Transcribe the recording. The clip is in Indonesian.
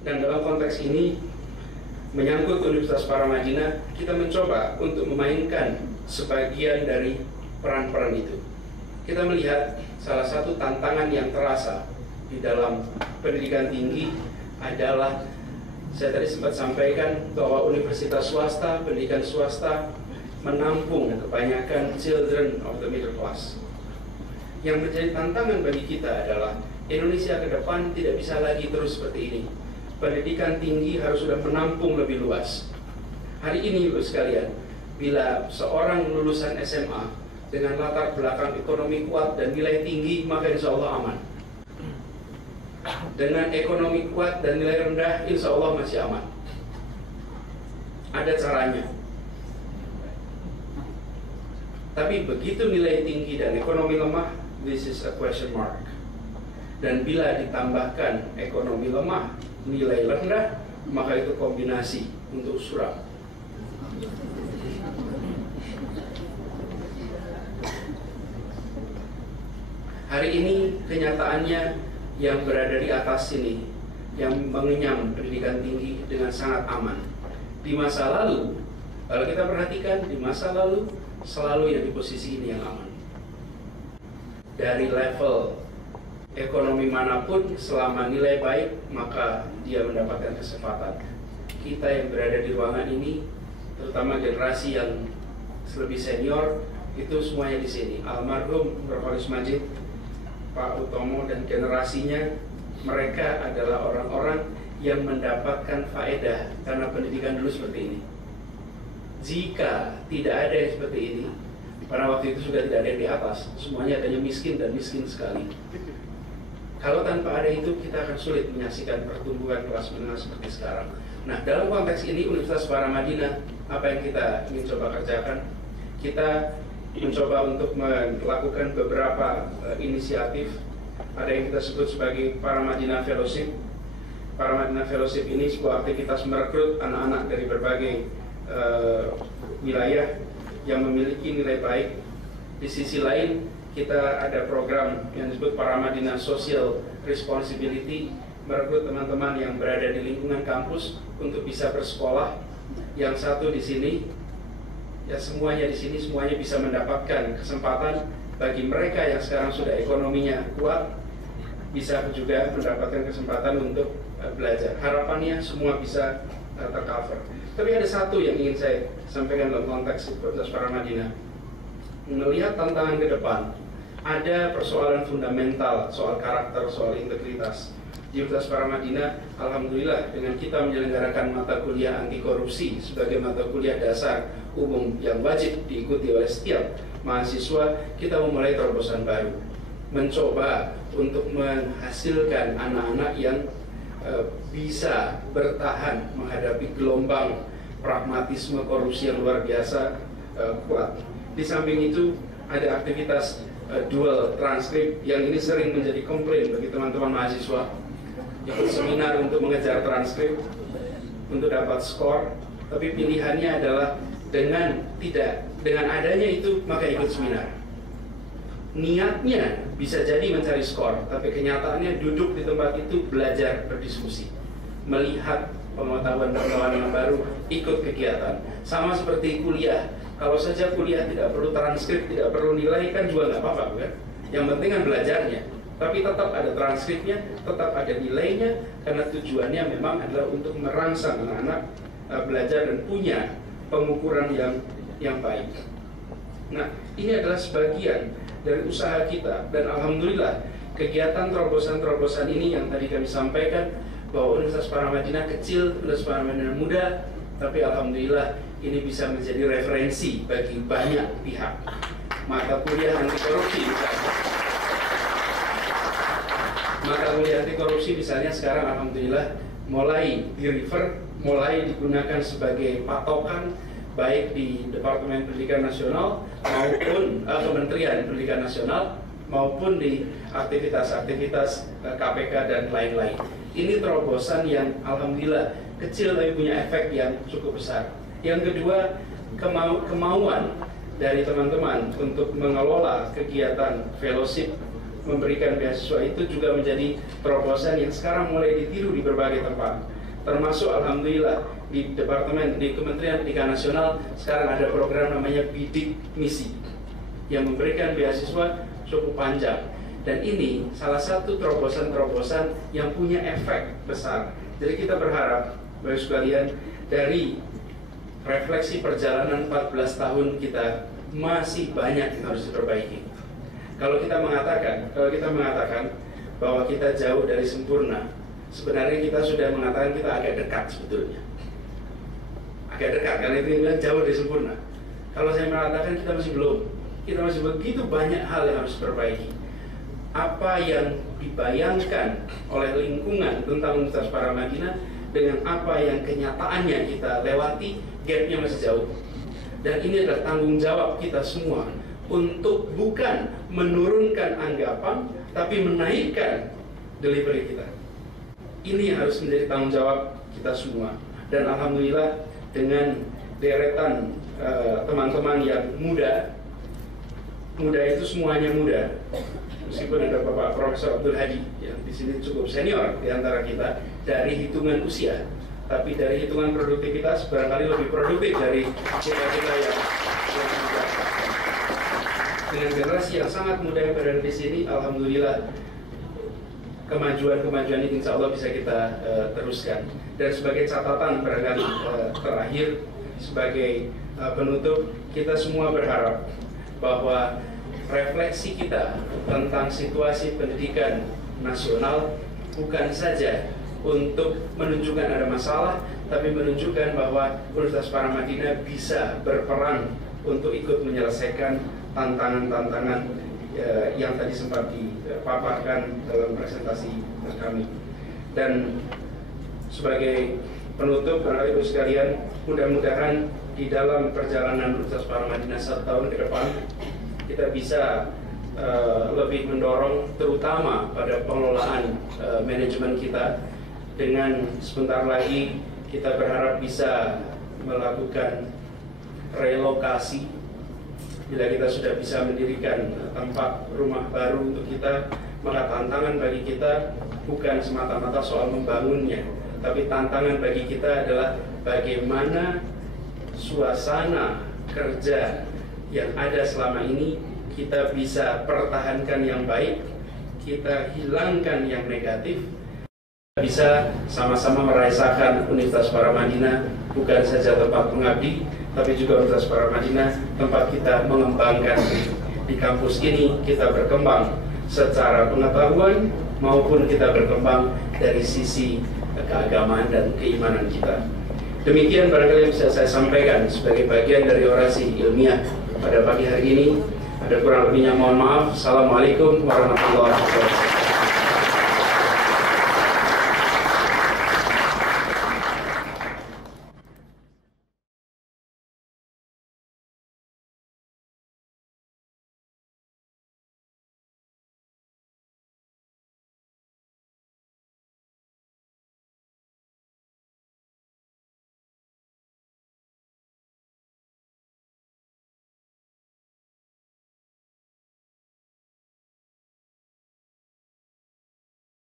Dan dalam konteks ini, menyangkut Universitas Paramadina, kita mencoba untuk memainkan sebagian dari peran-peran itu. Kita melihat salah satu tantangan yang terasa di dalam pendidikan tinggi adalah, saya tadi sempat sampaikan bahwa universitas swasta, pendidikan swasta menampung kebanyakan children of the middle class. Yang menjadi tantangan bagi kita adalah Indonesia ke depan tidak bisa lagi terus seperti ini. Pendidikan tinggi harus sudah menampung lebih luas. Hari ini, Ibu sekalian, bila seorang lulusan SMA dengan latar belakang ekonomi kuat dan nilai tinggi, maka insya Allah aman. Dengan ekonomi kuat dan nilai rendah, insya Allah masih aman. Ada caranya. Tapi begitu nilai tinggi dan ekonomi lemah, this is a question mark. Dan bila ditambahkan ekonomi lemah, nilai rendah, maka itu kombinasi untuk suram. Hari ini kenyataannya yang berada di atas sini, yang mengenyam pendidikan tinggi dengan sangat aman. Di masa lalu, kalau kita perhatikan, di masa lalu selalu yang di posisi ini yang aman. Dari level ekonomi manapun, selama nilai baik, maka dia mendapatkan kesempatan. Kita yang berada di ruangan ini, terutama generasi yang lebih senior, itu semuanya di sini. Almarhum Prof. Majid, Pak Utomo dan generasinya, mereka adalah orang-orang yang mendapatkan faedah karena pendidikan dulu seperti ini. Jika tidak ada yang seperti ini, pada waktu itu sudah tidak ada yang di atas, semuanya adanya miskin dan miskin sekali. Kalau tanpa ada itu, kita akan sulit menyaksikan pertumbuhan kelas menengah seperti sekarang. Nah, dalam konteks ini, Universitas Paramadina, apa yang kita ingin coba kerjakan? Kita mencoba untuk melakukan beberapa inisiatif. Ada yang kita sebut sebagai Paramadina Fellowship. Paramadina Fellowship ini sebuah aktivitas merekrut anak-anak dari berbagai wilayah yang memiliki nilai baik. Di sisi lain, kita ada program yang disebut Paramadina Social Responsibility, merekrut teman-teman yang berada di lingkungan kampus untuk bisa bersekolah. Yang satu di sini, ya semuanya di sini, semuanya bisa mendapatkan kesempatan. Bagi mereka yang sekarang sudah ekonominya kuat, bisa juga mendapatkan kesempatan untuk belajar. Harapannya semua bisa tercover. Tapi ada satu yang ingin saya sampaikan dalam konteks Universitas Paramadina. Melihat tantangan ke depan, ada persoalan fundamental, soal karakter, soal integritas. Di Universitas Paramadina, alhamdulillah, dengan kita menyelenggarakan mata kuliah anti korupsi sebagai mata kuliah dasar umum yang wajib diikuti oleh setiap mahasiswa, kita memulai terobosan baru, mencoba untuk menghasilkan anak-anak yang bisa bertahan menghadapi gelombang pragmatisme korupsi yang luar biasa kuat. Di samping itu ada aktivitas dual transkrip yang ini sering menjadi komplain bagi teman-teman mahasiswa. Ikut seminar untuk mengejar transkrip untuk dapat skor, tapi pilihannya adalah dengan adanya itu maka ikut seminar. Niatnya bisa jadi mencari skor, tapi kenyataannya duduk di tempat itu belajar berdiskusi, melihat pengetahuan-pengetahuan yang baru, ikut kegiatan. Sama seperti kuliah. Kalau saja kuliah tidak perlu transkrip, tidak perlu nilai, kan juga nggak apa-apa, kan? Yang penting kan belajarnya. Tapi tetap ada transkripnya, tetap ada nilainya, karena tujuannya memang adalah untuk merangsang anak-anak belajar dan punya pengukuran yang baik. Nah, ini adalah sebagian dari usaha kita, dan alhamdulillah kegiatan terobosan-terobosan ini yang tadi kami sampaikan, bahwa Universitas Paramadina kecil, Universitas Paramadina muda, tapi alhamdulillah ini bisa menjadi referensi bagi banyak pihak. Mata kuliah anti korupsi misalnya. Mata kuliah anti korupsi misalnya sekarang alhamdulillah mulai di-refer, mulai digunakan sebagai patokan baik di Departemen Pendidikan Nasional maupun Kementerian Pendidikan Nasional maupun di aktivitas-aktivitas KPK dan lain-lain. Ini terobosan yang alhamdulillah kecil tapi punya efek yang cukup besar. Yang kedua, kemauan dari teman-teman untuk mengelola kegiatan fellowship memberikan beasiswa itu juga menjadi terobosan yang sekarang mulai ditiru di berbagai tempat. Termasuk alhamdulillah di Kementerian Pendidikan Nasional sekarang ada program namanya Bidik Misi yang memberikan beasiswa cukup panjang. Dan ini salah satu terobosan-terobosan yang punya efek besar. Jadi kita berharap, Bapak sekalian, dari refleksi perjalanan 14 tahun kita masih banyak yang harus diperbaiki. Kalau kita mengatakan bahwa kita jauh dari sempurna, sebenarnya kita sudah mengatakan kita agak dekat sebetulnya. Agak dekat, karena itu bilang jauh dari sempurna. Kalau saya mengatakan kita masih belum, kita masih begitu banyak hal yang harus diperbaiki. Apa yang dibayangkan oleh lingkungan tentang Universitas Paramadina dengan apa yang kenyataannya kita lewati, gapnya masih jauh. Dan ini adalah tanggung jawab kita semua untuk bukan menurunkan anggapan, tapi menaikkan delivery kita. Ini harus menjadi tanggung jawab kita semua. Dan alhamdulillah dengan deretan teman-teman yang muda itu semuanya muda. Meskipun ada Bapak Profesor Abdul Hadi yang di sini cukup senior di antara kita dari hitungan usia, tapi dari hitungan produktivitas barangkali lebih produktif dari kita yang muda. Dengan generasi yang sangat muda yang berada di sini, alhamdulillah kemajuan ini insya Allah bisa kita teruskan. Dan sebagai catatan barangkali terakhir, sebagai penutup, kita semua berharap bahwa refleksi kita tentang situasi pendidikan nasional bukan saja untuk menunjukkan ada masalah, tapi menunjukkan bahwa Universitas Paramadina bisa berperan untuk ikut menyelesaikan tantangan-tantangan yang tadi sempat dipaparkan dalam presentasi kami. Dan sebagai penutup, barangkali Ibu sekalian, mudah-mudahan di dalam perjalanan Universitas Paramadina 1 tahun ke depan kita bisa lebih mendorong terutama pada pengelolaan manajemen kita. Dengan sebentar lagi kita berharap bisa melakukan relokasi. Bila kita sudah bisa mendirikan tempat rumah baru untuk kita, maka tantangan bagi kita bukan semata-mata soal membangunnya, tapi tantangan bagi kita adalah bagaimana suasana kerja yang ada selama ini kita bisa pertahankan yang baik, kita hilangkan yang negatif, bisa sama-sama merasakan Universitas Paramadina bukan saja tempat mengabdi, tapi juga Universitas Paramadina tempat kita mengembangkan. Di kampus ini kita berkembang secara pengetahuan maupun kita berkembang dari sisi keagamaan dan keimanan kita. Demikian barangkali yang bisa saya sampaikan sebagai bagian dari orasi ilmiah pada pagi hari ini. Ada kurang lebihnya mohon maaf. Assalamualaikum warahmatullahi wabarakatuh.